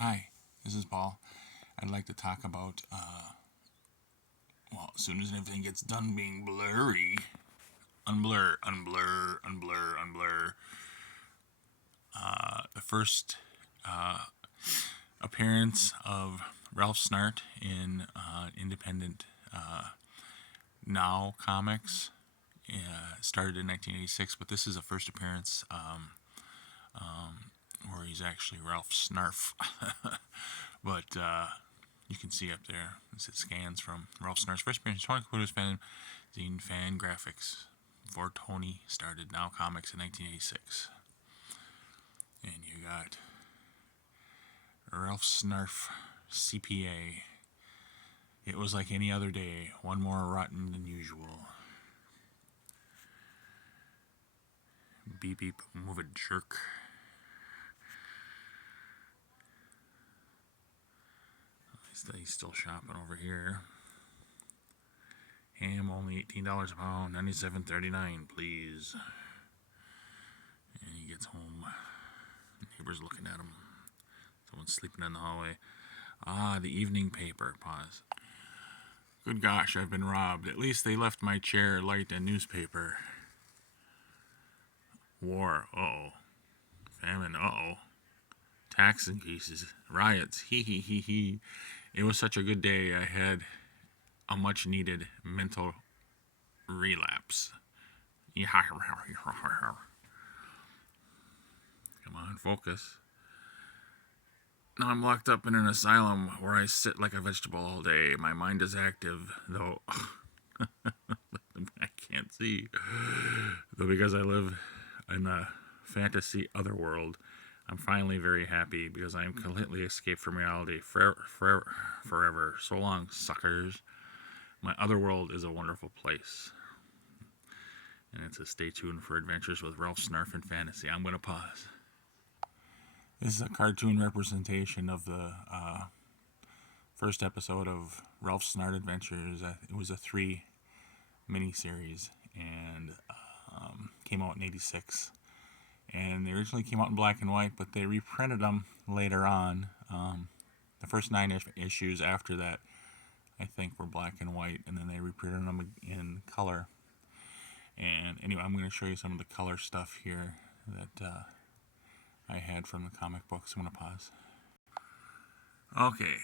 Hi, this is Paul. I'd like to talk about, as soon as everything gets done being blurry, unblur, unblur, unblur, unblur. The first appearance of Ralph Snart in independent Now comics started in 1986, but this is a first appearance where he's actually Ralph Snarf. But you can see up there, it says scans from Ralph Snarf's first appearance, Tony Caputo's fanzine fan graphics before Tony started Now Comics in 1986. And you got Ralph Snarf, CPA. It was like any other day, one more rotten than usual. Beep beep, move it, jerk. He's still shopping over here. Ham only $18 a pound, $97.39, please. And he gets home. The neighbor's looking at him. Someone's sleeping in the hallway. Ah, the evening paper. Pause. Good gosh, I've been robbed. At least they left my chair, light, and newspaper. War. Uh-oh. Famine. Uh-oh. Tax increases. Riots. Hee hee hee hee. It was such a good day. I had a much needed mental relapse. Come on, focus. Now I'm locked up in an asylum where I sit like a vegetable all day. My mind is active, though I can't see. Though because I live in a fantasy otherworld, I'm finally very happy because I am completely escaped from reality forever. So long, suckers. My otherworld is a wonderful place. And it says, stay tuned for adventures with Ralph Snarf and fantasy. I'm going to pause. This is a cartoon representation of the first episode of Ralph Snart Adventures. It was a 3 miniseries and came out in '86. And they originally came out in black and white, but they reprinted them later on. The first 9 issues after that, I think, were black and white, and then they reprinted them in color. And anyway, I'm going to show you some of the color stuff here that I had from the comic books. I'm going to pause. Okay,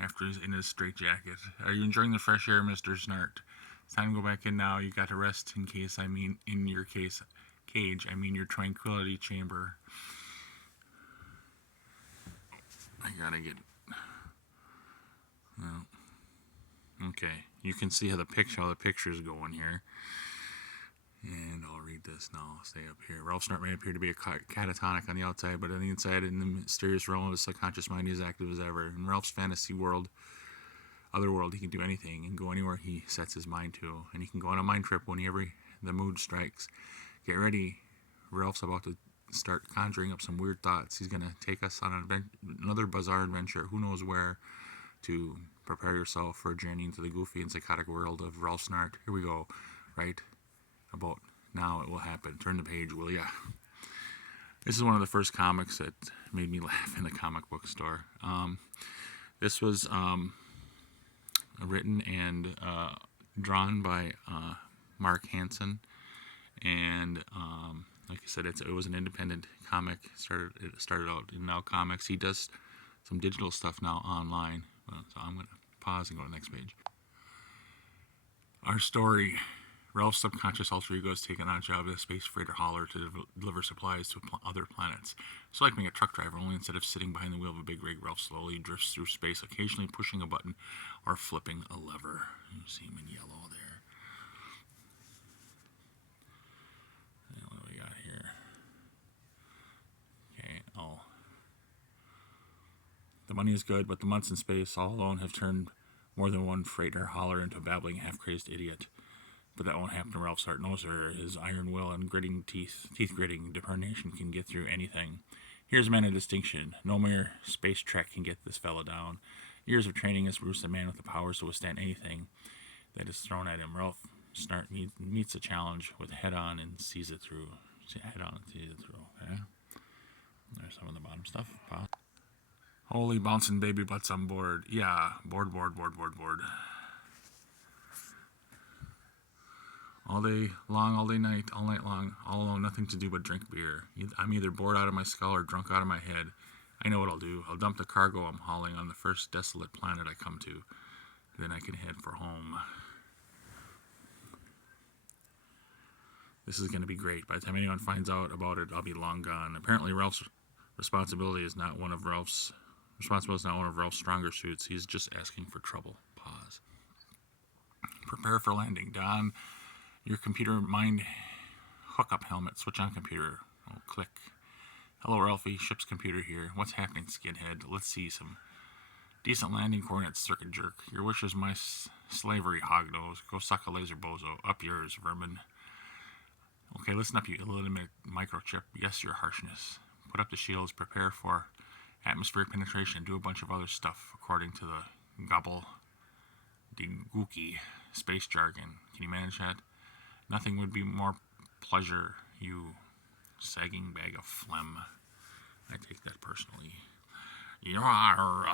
after he's in his straitjacket. Are you enjoying the fresh air, Mr. Snart? It's time to go back in now. You got to rest in case, in your case, cage, your tranquility chamber. I gotta get. Well, okay, you can see how the picture's going here. And I'll read this now. I'll stay up here. Ralph Snart may appear to be a catatonic on the outside, but on the inside, in the mysterious realm of his subconscious mind, he is active as ever. In Ralph's fantasy world, other world, he can do anything and go anywhere he sets his mind to. And he can go on a mind trip whenever the mood strikes. Get ready. Ralph's about to start conjuring up some weird thoughts. He's going to take us on another bizarre adventure, who knows where, to prepare yourself for a journey into the goofy and psychotic world of Ralph Snart. Here we go. Right about now it will happen. Turn the page, will ya? This is one of the first comics that made me laugh in the comic book store. This was written and drawn by Marc Hansen, and like I said, it was an independent comic. It started out in Now Comics. He does some digital stuff now online. So I'm going to pause and go to the next page. Our story. Ralph's subconscious alter ego has taken on a job as a space freighter hauler to deliver supplies to other planets. It's like being a truck driver, only instead of sitting behind the wheel of a big rig, Ralph slowly drifts through space, occasionally pushing a button or flipping a lever. You see him in yellow there. And what do we got here? Okay, the money is good, but the months in space all alone have turned more than one freighter hauler into a babbling, half-crazed idiot. But that won't happen to Ralph's hard noser. His iron will and teeth-gritting determination can get through anything. Here's a man of distinction. No mere space trek can get this fella down. Years of training has produced a man with the powers to withstand anything that is thrown at him. Ralph Snart meets the challenge with head-on and sees it through. Okay? There's some of the bottom stuff. Holy bouncing baby butts on board. Yeah, board. All day long, all day night, all night long, all alone, nothing to do but drink beer. I'm either bored out of my skull or drunk out of my head. I know what I'll do. I'll dump the cargo I'm hauling on the first desolate planet I come to. Then I can head for home. This is going to be great. By the time anyone finds out about it, I'll be long gone. Apparently, Ralph's responsibility is not one of Ralph's stronger suits. He's just asking for trouble. Pause. Prepare for landing. Don, your computer mind hookup helmet. Switch on computer. Oh, click. Hello, Ralphie. Ship's computer here. What's happening, skinhead? Let's see some decent landing coordinates, circuit jerk. Your wish is my slavery, hognose. Go suck a laser bozo. Up yours, vermin. Okay, listen up, you illegitimate microchip. Yes, your harshness. Put up the shields. Prepare for atmospheric penetration. Do a bunch of other stuff according to the gobble de gookie space jargon. Can you manage that? Nothing would be more pleasure, you sagging bag of phlegm. I take that personally. Yarr.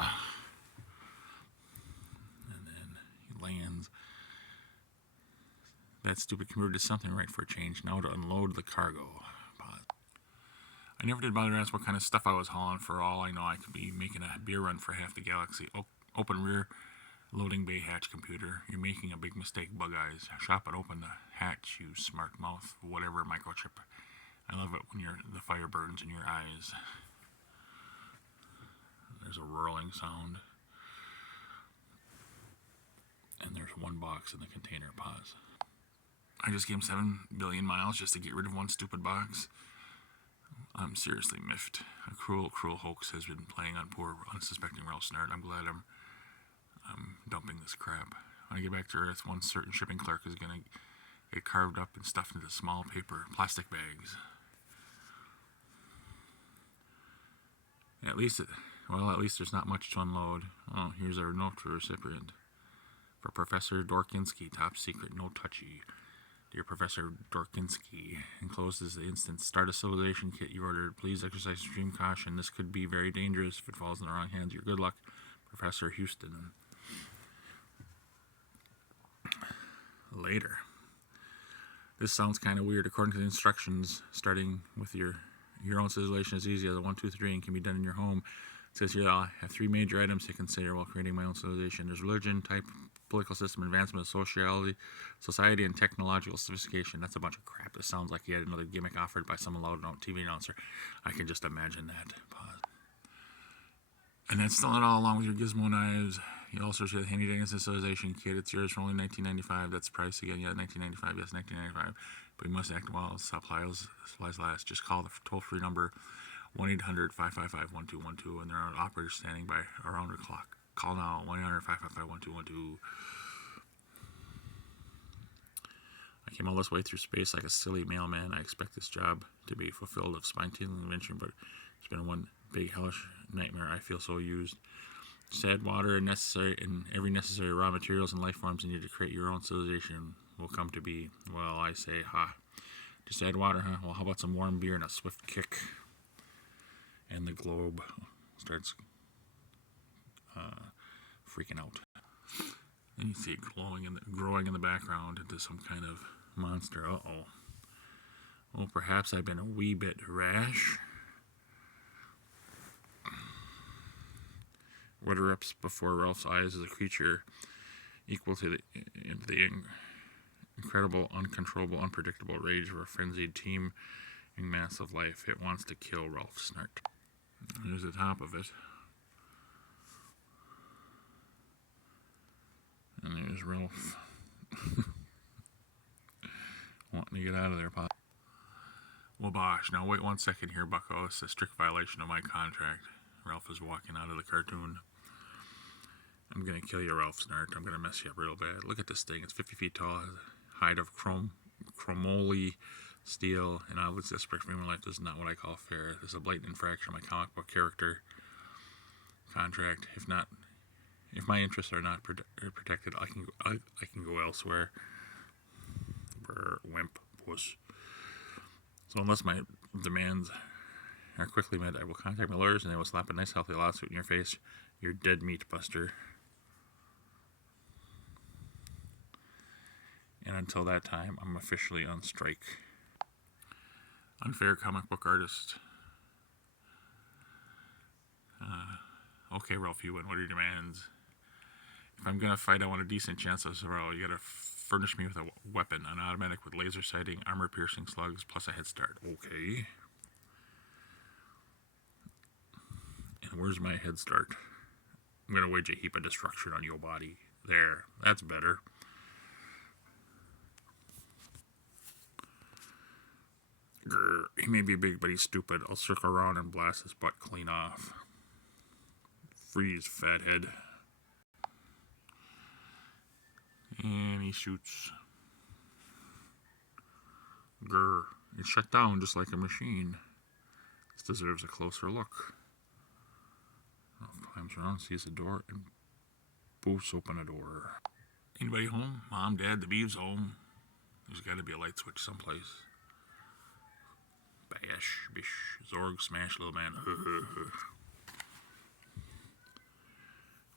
And then he lands. That stupid computer did something right for a change. Now to unload the cargo. Pause. I never did bother to ask what kind of stuff I was hauling. For all I know, I could be making a beer run for half the galaxy. Open rear loading bay hatch, computer. You're making a big mistake, bug eyes. Shop and open the hatch, you smart mouth. Whatever, microchip. I love it when the fire burns in your eyes. There's a whirling sound. And there's one box in the container. Pause. I just gave him 7 billion miles just to get rid of one stupid box. I'm seriously miffed. A cruel, cruel hoax has been playing on poor, unsuspecting Ralph Snart. I'm glad I'm dumping this crap. When I get back to Earth, one certain shipping clerk is going to get carved up and stuffed into small paper, plastic bags. At least there's not much to unload. Oh, here's our note for recipient. For Professor Dorkinski, top secret, no touchy. Dear Professor Dorkinski, enclosed is the instant start a civilization kit you ordered. Please exercise extreme caution. This could be very dangerous if it falls in the wrong hands. Your good luck, Professor Houston. Later. This sounds kind of weird. According to the instructions, starting with your own civilization is easy as a 1, 2, 3 and can be done in your home. It says here I have 3 major items to consider while creating my own civilization. There's religion, type, political system, advancement of society, and technological sophistication. That's a bunch of crap. This sounds like yet another gimmick offered by some loud TV announcer. I can just imagine that. Pause. And that's still not all. Along with your gizmo knives, you also share the handy dandy civilization kit. It's yours for only $19.95. That's the price again. Yeah, $19.95. Yes, $19.95. But you must act while supplies last. Just call the toll-free number 1-800-555-1212, and there are operators standing by around the clock. Call now, 1-800-555-1212. I came all this way through space like a silly mailman. I expect this job to be fulfilled of spine-tingling adventure, but it's been one big hellish nightmare. I feel so used. Just add water and every necessary raw materials and life forms needed to create your own civilization will come to be. Well, I say, just add water, huh? Well, how about some warm beer and a swift kick? And the globe starts freaking out. And you see it growing in the background into some kind of monster. Uh-oh. Oh, perhaps I've been a wee bit rash. What erupts before Ralph's eyes is a creature equal to the incredible, uncontrollable, unpredictable rage of a frenzied teeming mass of life. It wants to kill Ralph Snart. Here's the top of it. And there's Ralph. Wanting to get out of there, Pop. Well, bosh. Now, wait 1 second here, bucko. It's a strict violation of my contract. Ralph is walking out of the cartoon. I'm going to kill you, Ralph Snart. I'm going to mess you up real bad. Look at this thing. It's 50 feet tall. Hide of chromoly steel. And I was desperate for my life. This is not what I call fair. This is a blatant infraction of my comic book character contract. If my interests are not protected, I can go elsewhere. Brr, wimp, puss. So unless my demands I quickly met, I will contact my lawyers and they will slap a nice healthy lawsuit in your face. You're dead meat, Buster. And until that time, I'm officially on strike. Unfair comic book artist. Okay, Ralph, you win. What are your demands? If I'm gonna fight, I want a decent chance of survival. You gotta furnish me with a weapon, an automatic with laser sighting, armor-piercing slugs, plus a head start. Okay. And where's my head start? I'm gonna wage a heap of destruction on your body. There. That's better. Grr. He may be big, but he's stupid. I'll circle around and blast his butt clean off. Freeze, fathead. And he shoots. Grr. It's shut down just like a machine. This deserves a closer look. Climbs around, sees a door, and boosts open a door. Anybody home? Mom, Dad, the beeves home. There's got to be a light switch someplace. Bash, bish, Zorg, smash, little man.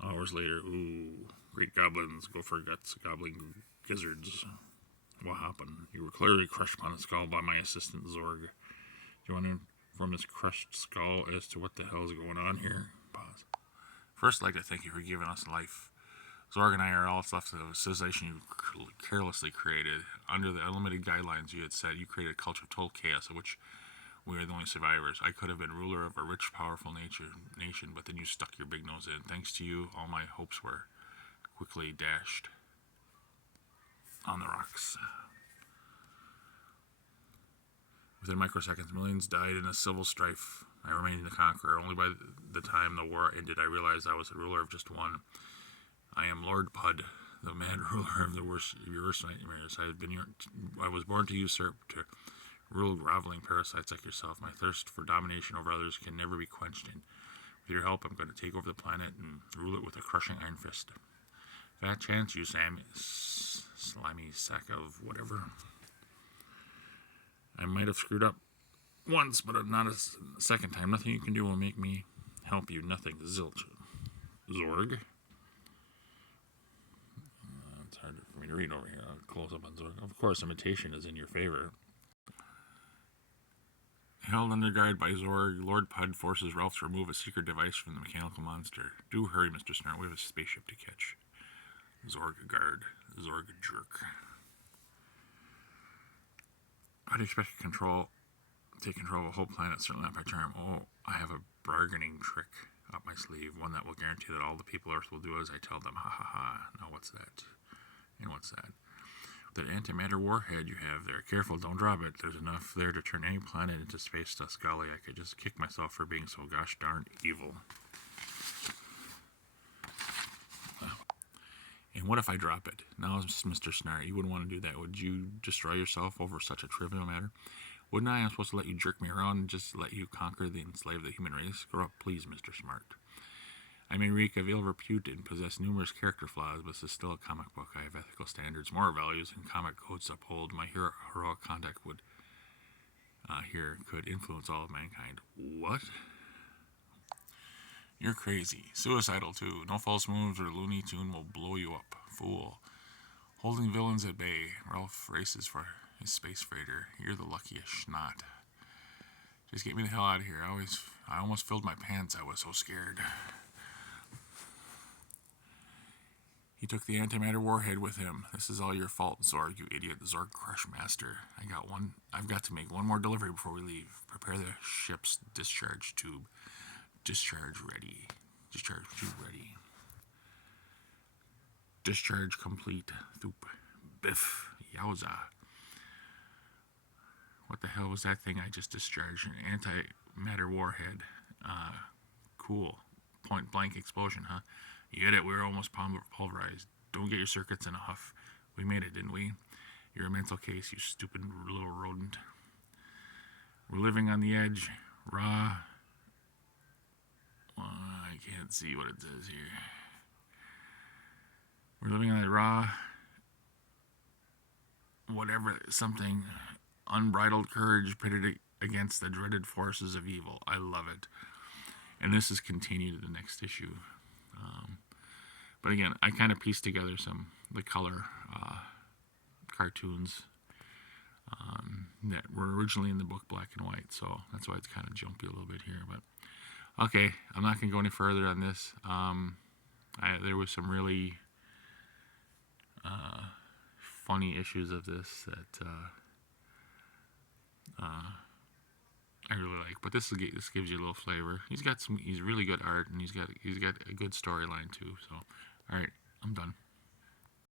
Hours later, ooh, great goblins, go for guts, gobbling gizzards. What happened? You were clearly crushed upon the skull by my assistant Zorg. Do you want to inform this crushed skull as to what the hell is going on here? Pause. First, I'd like to thank you for giving us life. Zorg and I are all left of a civilization you carelessly created. Under the unlimited guidelines you had set, you created a culture of total chaos, of which we are the only survivors. I could have been ruler of a rich, powerful nation, but then you stuck your big nose in. Thanks to you, all my hopes were quickly dashed on the rocks. Within microseconds, millions died in a civil strife. I remained the conqueror. Only by the time the war ended, I realized I was the ruler of just one. I am Lord Pud, the mad ruler of your worst nightmares. I was born to usurp, to rule groveling parasites like yourself. My thirst for domination over others can never be quenched. And with your help, I'm going to take over the planet and rule it with a crushing iron fist. Fat chance, you slimy sack of whatever. I might have screwed up once, but not a second time. Nothing you can do will make me help you. Nothing. Zilch. Zorg. It's hard for me to read over here. I'll close up on Zorg. Of course, imitation is in your favor. Held under guard by Zorg, Lord Pud forces Ralph to remove a secret device from the mechanical monster. Do hurry, Mr. Snart. We have a spaceship to catch. Zorg guard. Zorg jerk. How do you expect to take control of a whole planet? Certainly not by charm. Oh, I have a bargaining trick up my sleeve. One that will guarantee that all the people of Earth will do as I tell them. Ha ha ha. Now what's that? And what's that? That antimatter warhead you have there. Careful, don't drop it. There's enough there to turn any planet into space dust. Golly, I could just kick myself for being so gosh darn evil. And what if I drop it? Now, Mr. Snart, you wouldn't want to do that. Would you destroy yourself over such a trivial matter? Wouldn't I? I'm supposed to let you jerk me around and just let you conquer and enslave the human race? Grow up, please, Mr. Smart. I may reek of ill repute and possess numerous character flaws, but this is still a comic book. I have ethical standards, moral values, and comic codes to uphold. My heroic conduct could influence all of mankind. What? You're crazy. Suicidal, too. No false moves or Looney Tune will blow you up. Fool. Holding villains at bay. Ralph races for his space freighter. You're the luckiest schnot. Just get me the hell out of here. I almost filled my pants. I was so scared. He took the antimatter warhead with him. This is all your fault, Zorg, you idiot. Zorg Crush Master. I've got to make one more delivery before we leave. Prepare the ship's discharge tube. Discharge ready. Discharge tube ready. Discharge complete. Thoop. Biff. Yowza. What the hell was that thing I just discharged? An antimatter warhead. Cool. Point blank explosion, huh? You get it, we were almost pulverized. Don't get your circuits in a huff. We made it, didn't we? You're a mental case, you stupid little rodent. We're living on the edge. Raw. I can't see what it says here. We're living on that raw, whatever, something, unbridled courage pitted against the dreaded forces of evil. I love it. And this is continued in the next issue. But again, I kind of pieced together the color cartoons that were originally in the book black and white, so that's why it's kind of jumpy a little bit here. But okay, I'm not going to go any further on this. There was some really funny issues of this that I really like, but this gives you a little flavor. He's really good art, and he's got a good storyline too. So, all right, I'm done.